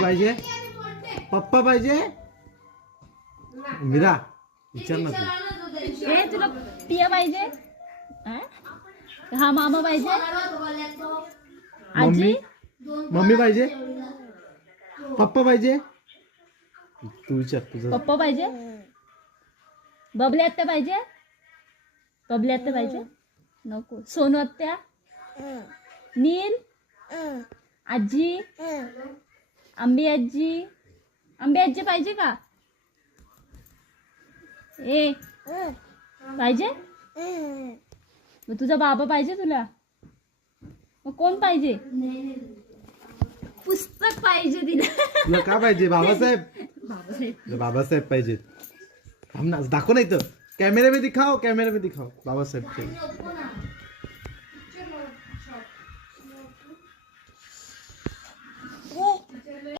पाहिजे पप्पा पाहिजे मीरा विचार ना तू ए तुला पिया पाहिजे हा मामा पाहिजे मम्मी आजी मम्मी पाहिजे पप्पा पाहिजे तू विचार तुझं पप्पा पाहिजे बबली आत्या पाहिजे बबली आत्या पाहिजे नको सोनू आत्या नील आजी आंबी आजी पाहिजे का ए पाहिजे मग तुझा बाबा पाहिजे तुला मग कोण पाहिजे पुस्तक पाहिजे तिला तुला का पाहिजे बाबासाहेब बाबासाहेब तुला बाबासाहेब पाहिजे थांब ना दाखव नाही तर कॅमेरा में दिखाओ बाबासाहेब